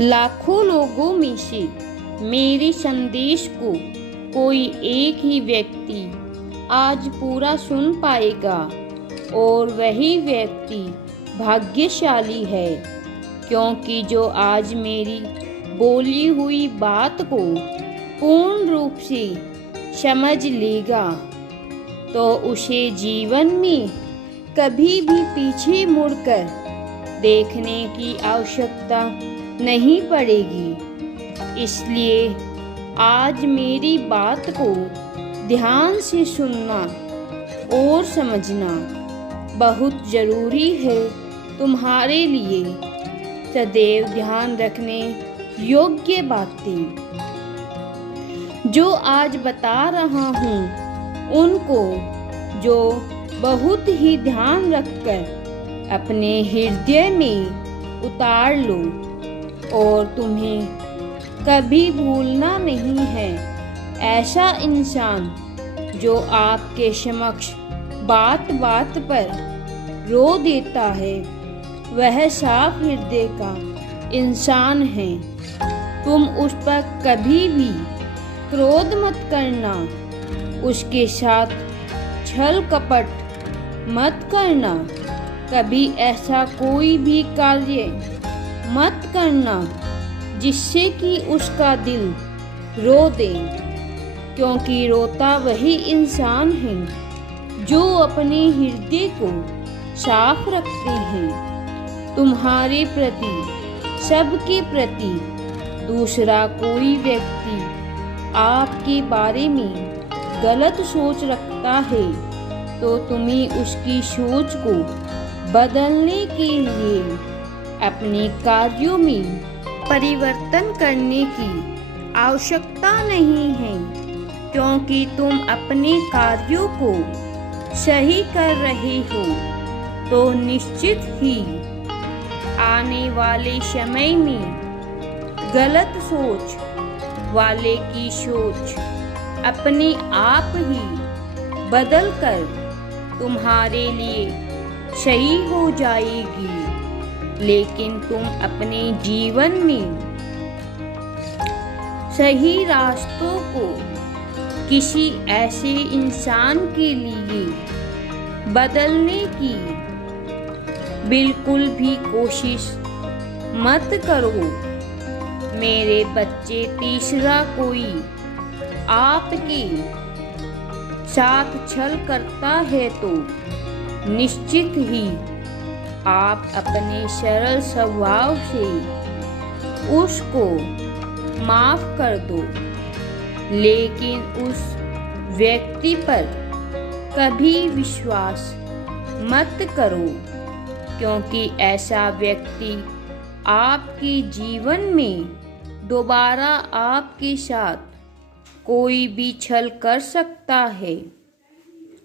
लाखों लोगों में से मेरे संदेश को कोई एक ही व्यक्ति आज पूरा सुन पाएगा और वही व्यक्ति भाग्यशाली है, क्योंकि जो आज मेरी बोली हुई बात को पूर्ण रूप से समझ लेगा तो उसे जीवन में कभी भी पीछे मुड़कर देखने की आवश्यकता नहीं पड़ेगी। इसलिए आज मेरी बात को ध्यान से सुनना और समझना बहुत ज़रूरी है। तुम्हारे लिए सदैव ध्यान रखने योग्य बातें जो आज बता रहा हूँ उनको जो बहुत ही ध्यान रखकर अपने हृदय में उतार लो और तुम्हें कभी भूलना नहीं है। ऐसा इंसान जो आपके समक्ष बात बात पर रो देता है वह साफ हृदय का इंसान है। तुम उस पर कभी भी क्रोध मत करना, उसके साथ छल कपट मत करना, कभी ऐसा कोई भी कार्य मत करना जिससे कि उसका दिल रो दे, क्योंकि रोता वही इंसान है जो अपने हृदय को साफ रखते हैं। तुम्हारे प्रति सबके प्रति दूसरा कोई व्यक्ति आपके बारे में गलत सोच रखता है तो तुम्हें उसकी सोच को बदलने के लिए अपने कार्यों में परिवर्तन करने की आवश्यकता नहीं है, क्योंकि तुम अपने कार्यों को सही कर रहे हो तो निश्चित ही आने वाले समय में गलत सोच वाले की सोच अपने आप ही बदल कर तुम्हारे लिए सही हो जाएगी। लेकिन तुम अपने जीवन में सही रास्तों को किसी ऐसे इंसान के लिए बदलने की बिल्कुल भी कोशिश मत करो। मेरे बच्चे, तीसरा कोई आपके साथ छल करता है तो निश्चित ही आप अपने सरल स्वभाव से उसको माफ कर दो, लेकिन उस व्यक्ति पर कभी विश्वास मत करो, क्योंकि ऐसा व्यक्ति आपके जीवन में दोबारा आपके साथ कोई भी छल कर सकता है।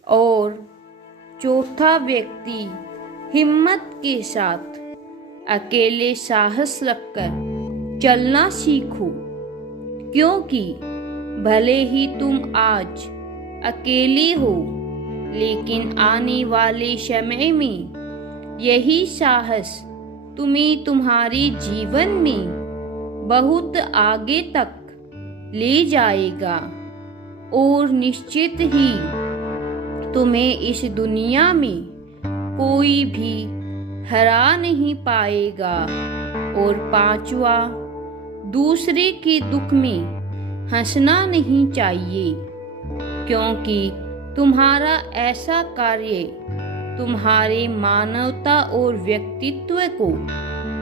और चौथा व्यक्ति, हिम्मत के साथ अकेले साहस रखकर चलना सीखो, क्योंकि भले ही तुम आज अकेले हो लेकिन आने वाले समय में यही साहस तुम्हें तुम्हारे जीवन में बहुत आगे तक ले जाएगा और निश्चित ही तुम्हें इस दुनिया में कोई भी हरा नहीं पाएगा। और पांचवा, दूसरे के दुख में हंसना नहीं चाहिए, क्योंकि तुम्हारा ऐसा कार्य तुम्हारे मानवता और व्यक्तित्व को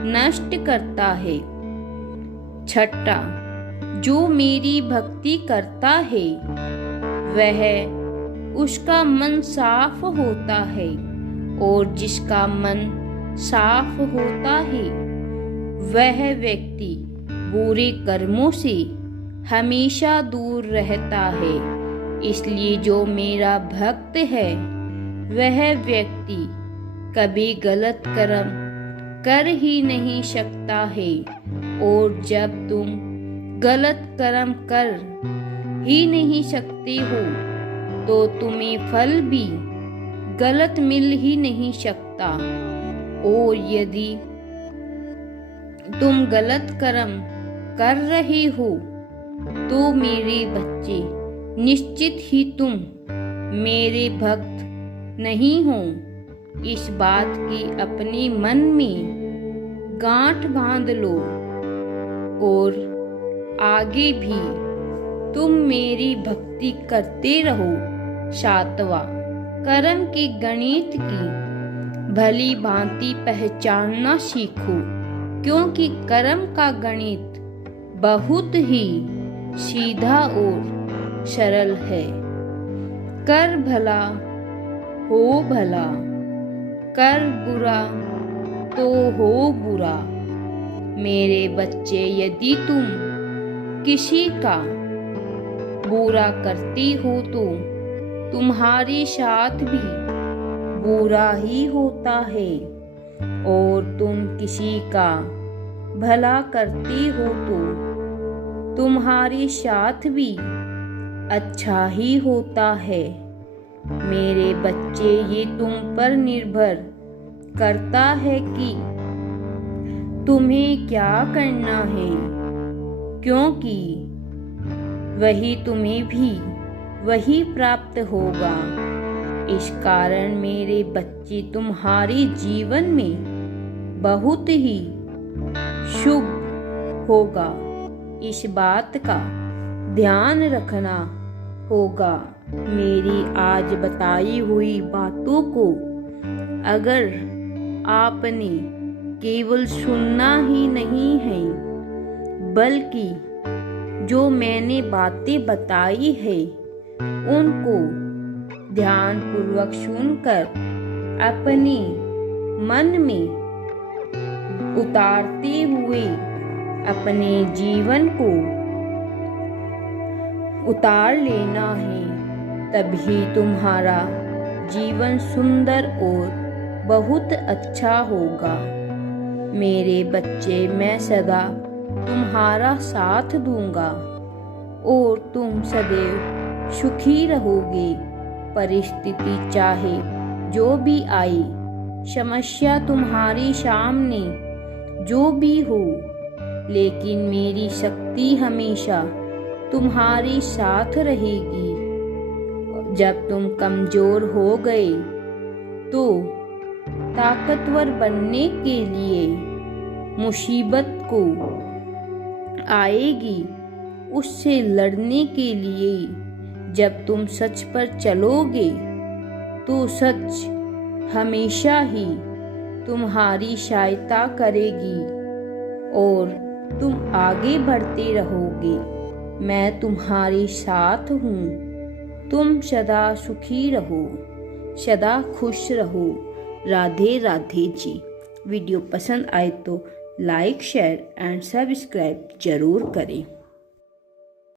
नष्ट करता है। छठा, जो मेरी भक्ति करता है वह उसका मन साफ होता है, और जिसका मन साफ होता है वह व्यक्ति बुरे कर्मों से हमेशा दूर रहता है। इसलिए जो मेरा भक्त है वह व्यक्ति कभी गलत कर्म कर ही नहीं सकता है, और जब तुम गलत कर्म कर ही नहीं सकते हो तो तुम्हें फल भी गलत मिल ही नहीं सकता। और यदि तुम गलत कर्म कर रहे हो तो मेरे बच्चे निश्चित ही तुम मेरे भक्त नहीं हो। इस बात की अपने मन में गांठ बांध लो और आगे भी तुम मेरी भक्ति करते रहो। 7वां, कर्म के गणित की भली भांति पहचानना सीखो, क्योंकि कर्म का गणित बहुत ही सीधा और सरल है। कर भला हो भला, कर बुरा तो हो बुरा। मेरे बच्चे, यदि तुम किसी का बुरा करती हो तो तुम्हारे साथ भी बुरा ही होता है, और तुम किसी का भला करती हो तो तुम्हारे साथ भी अच्छा ही होता है। मेरे बच्चे, ये तुम पर निर्भर करता है कि तुम्हें क्या करना है, क्योंकि वही तुम्हें भी वही प्राप्त होगा। इस कारण मेरे बच्चे, तुम्हारे जीवन में बहुत ही शुभ होगा। इस बात का ध्यान रखना होगा। मेरी आज बताई हुई बातों को अगर आपने केवल सुनना ही नहीं है, बल्कि जो मैंने बातें बताई है उनको ध्यानपूर्वक सुनकर अपने मन में उतारते हुए अपने जीवन को उतार लेना है, तभी तुम्हारा जीवन सुंदर और बहुत अच्छा होगा। मेरे बच्चे, मैं सदा तुम्हारा साथ दूंगा और तुम सदैव सुखी रहोगे। परिस्थिति चाहे जो भी आई, समस्या तुम्हारे सामने जो भी हो, लेकिन मेरी शक्ति हमेशा तुम्हारे साथ रहेगी। जब तुम कमजोर हो गए तो ताकतवर बनने के लिए मुसीबत को आएगी, उससे लड़ने के लिए जब तुम सच पर चलोगे तो सच हमेशा ही तुम्हारी सहायता करेगी और तुम आगे बढ़ते रहोगे। मैं तुम्हारे साथ हूँ। तुम सदा सुखी रहो, सदा खुश रहो। राधे राधे जी। वीडियो पसंद आए तो लाइक, शेयर एंड सब्सक्राइब जरूर करें।